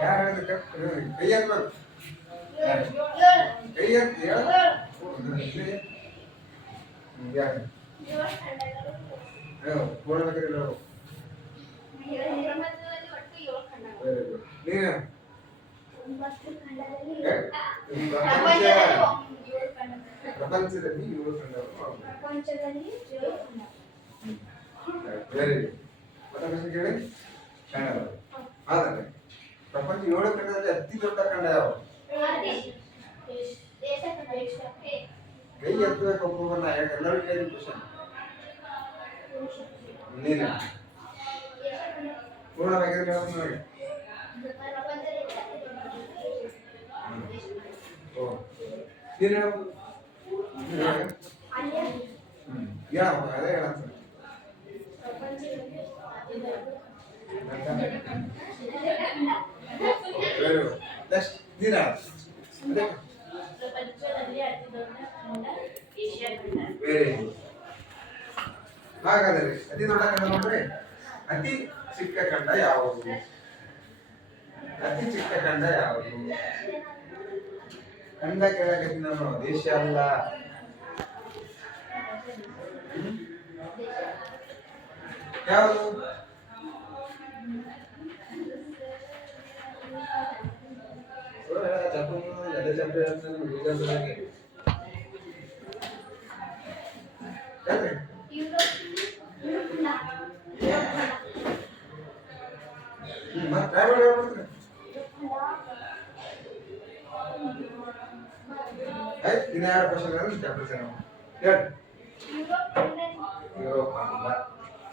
ಯಾರು ಹೇಳಿದ್ರು ಕಟ್ ಕೈ ಎತ್ತಬೇಕು ಕೈ ಎತ್ತಿ ಹೇಳು ಹ್ಮ್, ಯಾರು ಹೇಳು, ಪೂರ್ಣ ಬೇಕಾದ್ರೆ ಹೇಳು. Very good. ನೀನು ಏ, ಈ ಪ್ರಪಂಚ ಪ್ರಪಂಚದಲ್ಲಿ ಇವರು ಕಂಡವರು ವೆರಿ ಗುಡ್ ಮತ್ತೆ ಪ್ರಶ್ನೆ ಕೇಳಿ ಕನ್ನಡ ಆದರೆ ಪ್ರಪಂಚ ಏಳು ಖಂಡದಲ್ಲಿ ಅತಿ ದೊಡ್ಡ ಖಂಡ ಯಾವುದು ಕೈ ಎತ್ತಬೇಕು ಒಬ್ಬೊಬ್ಬರನ್ನ ಎಲ್ಲರೂ ಕೇಳಿ ಕ್ವಶನ್ ನೀನು. ಪೂರ್ಣವಾಗಿದ್ರೆ ಹೇಳೋದು ಓ. ನೀನು ಹೇಳು. ನೀನು ಹೇಳು ಅದೇ ಹೇಳಂತ ವೆರಿ ಗುಡ್ ನೆಕ್ಸ್ಟ್ ದಿನ ವೆರಿ ಹಾಗಾದರೆ ಅತಿ ದೊಡ್ಡ ಖಂಡ ನೋಡ್ರಿ ಅತಿ ಚಿಕ್ಕ ಖಂಡ ಯಾವುದು? ಅತಿ ಚಿಕ್ಕ ಖಂಡ ಯಾವುದು? ಖಂಡ ಕೆಳಗೆ ನಾನು ದೇಶ ಅಲ್ಲ? ಯಾವುದು?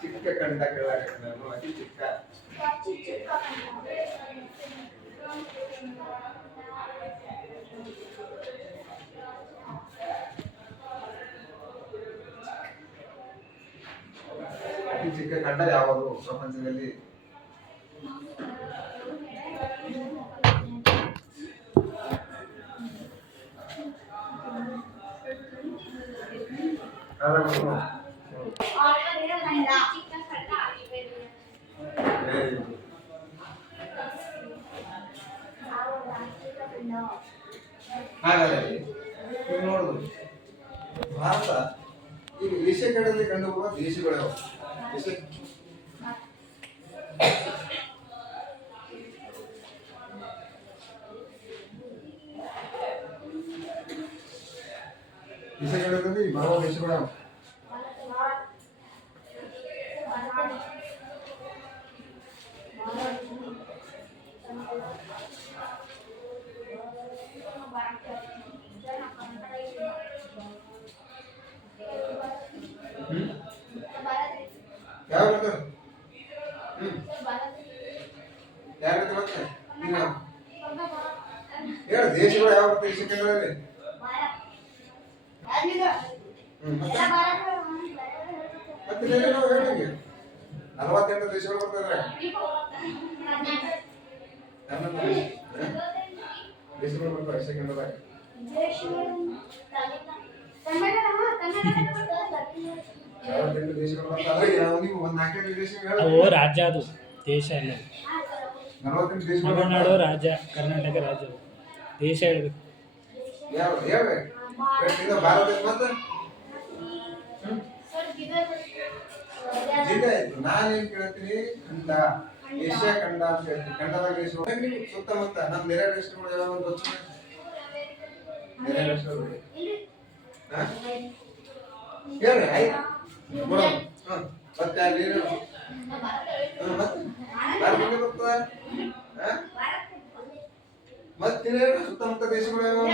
ಚಿಕ್ಕ ಖಂಡ ಕೇಳಕ್ಕೆ ನಾನು ಅತಿ ಚಿಕ್ಕ ಅತಿ ಚಿಕ್ಕ ಖಂಡ ಯಾವುದು ಪ್ರಪಂಚದಲ್ಲಿ. ಹಾಗಾದರೆ ನೀವು ನೋಡುದು ಭಾರತ ಈಗ ಏಷ್ಯಾ ಖಂಡದಲ್ಲಿ ಕಂಡುಬರುವ ದೇಶಗಳು ಯಾವು? ಏಷ್ಯಾ ಏಷ್ಯಾ ಖಂಡದಲ್ಲಿ ಬರುವ ದೇಶಗಳು ಯಾವ ಬರ್ತಾರೆ ಹ್ಮ್. ಯಾರು ಬರ್ತಾರೆ ನೀನು ಹೇಳು, ದೇಶಗಳು ಯಾವ ಏಷ್ಯಾ ಖಂಡದಲ್ಲಿ ಹ್ಮ್, ಮತ್ತೆ? ನಾವು ಹೇಳಿ ನಲವತ್ತೆಂಟು ದೇಶಗಳು ಬರ್ತಾರೆ ದೇಶ? ದೇಶಗಳು ಬರ್ತಾರೆ ಏಷ್ಯಾ ಅವು ಹೇಳಿ ರಾಜ್ಯ ಅದು ದೇಶ ಇಲ್ಲ ತಮಿಳುನಾಡು. ರಾಜ್ಯ ಕರ್ನಾಟಕ ರಾಜ್ಯ ದೇಶ ಹೇಳ್ಬೇಕು ನಾನೇನ್ ಕೇಳ್ತೀನಿ ಖಂಡ ಏಷ್ಯಾ ಖಂಡ ಅಂತ ಹೇಳ್ತೀನಿ ಖಂಡದಾಗ ಸುತ್ತಮುತ್ತ ನಮ್ಮ ನೆರೆ ದೇಶಗಳು ಯಾವ ಗೊತ್ತು ನೆರೆ ದೇಶಗಳು ಹಾ? ಹೇಳ್ರಿ ಆಯ್ತು. ಮತ್ತೆ ಅಲ್ಲಿ ಮತ್ತೆ? ಸುತ್ತಮುತ್ತ ದೇಶಗಳು?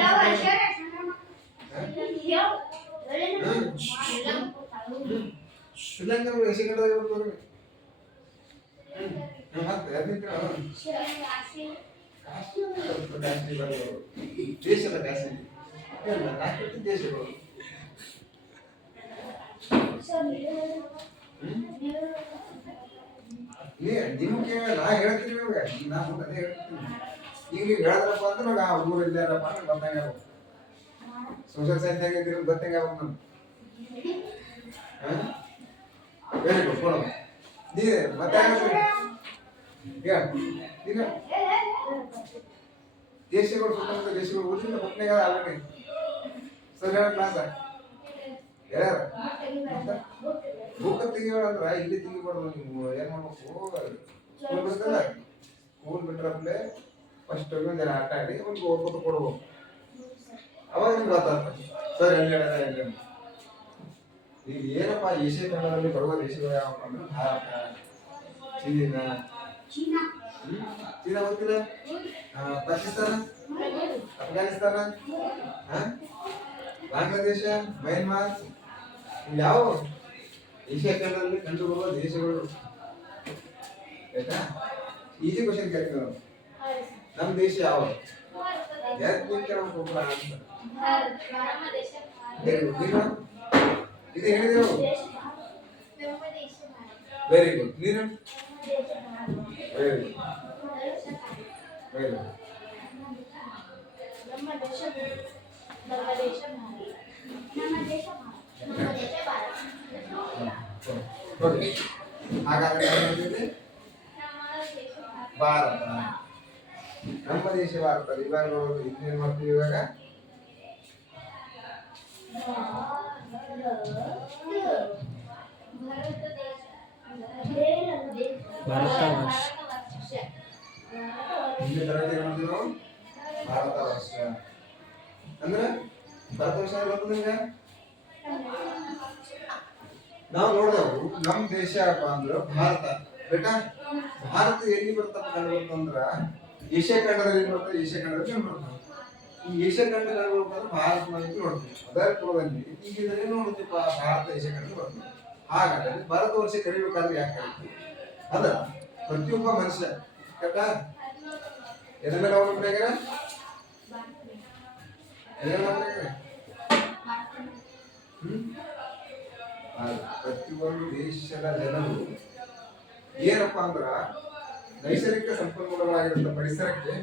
ಶ್ರೀಲಂಕಾ ದೇಶಗಳು ಮತ್ತೆ. ದೇಶದ ದೇಶಗಳು. ಏ, ನಿಮ್ಗೆ ನಾ ಹೇಳ್ತೀನಿ ನಿಮ್ಗೆ ನಾನು ಕಥೆ ಹೇಳ್ತೀನಿ. ಈಗ ಹೇಳಿದ್ರಪ್ಪ ಅಂದ್ರೆ ಆ ಊರು ಇದ್ದಾರಪ್ಪ ಅಂದ್ರೆ ಗೊತ್ತಂಗ ಸೋಷಿಯಲ್ ಸೈನ್ಸ್ ಹೇಗಿದ್ದೀರಿ ಗೊತ್ತಂಗ ನಮ್ಗೆ. ವೆರಿ ಗುಡ್ ಕೊಡು ನೀ ಮತ್ತೆ ಹೇಳ. ಈಗ ದೇಶಗಳು ಸುತ್ತಮುತ್ತ ದೇಶಗಳು ಓದಿಲ್ಲ ಒಪ್ಪನೆಗಾದ ಆಲ್ರೆಡಿ ಸರ್, ಹೇಳ ಕ್ಲಾಸ್ ಬುಕ್ ತೆಗಿಯೋದಂದ್ರ ಇಲ್ಲಿ ತೆಗಿಬಾರ್ದು ನೀವು ಏನ್ ಮಾಡ್ಬೇಕು? ಸ್ಕೂಲ್ ಬಿಡ್ತಲ್ಲ ಸ್ಕೂಲ್ ಬಿಟ್ರಪ್ಲೆ ಫಸ್ಟ್ ಒಂದ್ ಆಟ ಆಡಿ ಒಂದು ಓದ್ಕೊತ ಕೊಡ್ಬೇಕು. ಅವಾಗ ನಿಮ್ಗೆ ಗೊತ್ತಾಗ್ತದೆ. ಸರ್ ಎಲ್ಲಿ ಹೇಳ್ಯಾರ ಎಲ್ಲಿ ಈಗ ಏನಪ್ಪ ಏಷ್ಯಾ ಕನ್ನಡದಲ್ಲಿ ಬರುವ ದೇಶಗಳು ಯಾವಪ್ಪ ಅಂದ್ರೆ ಭಾರತ ಚೀನಾ? ಚೀನಾ. ಗೊತ್ತಿಲ್ಲ? ಪಾಕಿಸ್ತಾನ? ಅಫ್ಘಾನಿಸ್ತಾನ? ಬಾಂಗ್ಲಾದೇಶ? ಮಯನ್ಮಾರ್? ಯಾವ ಏಷ್ಯಾ ಖಂಡದಲ್ಲಿ ಕಂಡುಬರುವ ದೇಶಗಳು ಆಯ್ತಾ ಈಸಿ ಕ್ವಶನ್ ಕೇಳ್ತೀವಿ ನಾವು ನಮ್ಮ ದೇಶ ಯಾವ ಯಾಕೆ ಕೇಳಬೇಕು ಅಂತ ವೆರಿ ಗುಡ್ ನೀನು ಇದು ಹೇಳಿದೆವು ವೆರಿ ಗುಡ್ ನೀನು ವೆರಿ ಗುಡ್ ವೆರಿ ಗುಡ್ ನಮ್ಮ ದೇಶ ನಮ್ಮ ದೇಶ ನಮ್ಮ ದೇಶ ನಮ್ಮ ದೇಶ ಭಾರತ ಓಕೆ ಹಾಗಾದ್ರೆ ಏನು ಹೇಳ್ತಿದ್ದೆ? ನಮ್ಮ ದೇಶ ಭಾರತ ನಮ್ಮ ದೇಶ ಭಾರತ ಇವಾಗ ನೋಡೋದು ಇನ್ನೇನ್ ಮಾಡ್ತೀವಿ ಇವಾಗ ಭಾರತ ದೇಶ ಭಾರತ ವರ್ಷ. ಹಿಂದಿನ ತರಗತಿ ನೋಡಿದ್ವಿ ನಾವು ಭಾರತ ವರ್ಷ ಅಂದ್ರೆ ಭಾರತ ವರ್ಷ ಅಂದ್ರೆ ಗೊತ್ತು ನಿಮ್ಗೆ ನಾವು ನೋಡಿದವು ನಮ್ಮ ದೇಶ ಅಂದ್ರೆ ಭಾರತ. ಬೇಟಾ ಭಾರತ ಎಲ್ಲಿ ಬರ್ತಪ್ಪ ಕಂಡು ಬರ್ತಂದ್ರ ಏಷ್ಯಾ ಖಂಡದಲ್ಲಿ ಬರ್ತಾ ಏಷ್ಯಾ ಖಂಡದಲ್ಲಿ ಬರ್ತದೆ ಈ ಏಷ್ಯಾ ಖಂಡ ಕಂಡು ಬರ್ತಾರೆ ಭಾರತ ಮಾಹಿತಿ ನೋಡ್ತೀವಿ. ಅದರ ಪೂರ್ವದಲ್ಲಿ ಈಗ ಇದರಲ್ಲಿ ನೋಡ್ತೀವಿ ಭಾರತ, ಏಷ್ಯಾ ಖಂಡ ಬರ್ತದೆ. ಹಾಗಾದ್ರೆ ಭಾರತ ವರ್ಷ ಕರಿಬೇಕಾದ್ರೆ ಯಾಕೆ ಅದ ಪ್ರತಿಯೊಬ್ಬ ಮನುಷ್ಯ. ಕಟ್ಟ ಎದ್ರ ಮೇಲೆ ಹೋಗ್ಬೇಕಾಗ್ಯಾರ ಪ್ರತಿಯೊಂದು ದೇಶದ ಜನರು ಏನಪ್ಪಾ ಅಂದ್ರ ನೈಸರ್ಗಿಕ ಸಂಪನ್ಮೂಲಗಳಾಗಿರುವಂತ ಪರಿಸರಕ್ಕೆ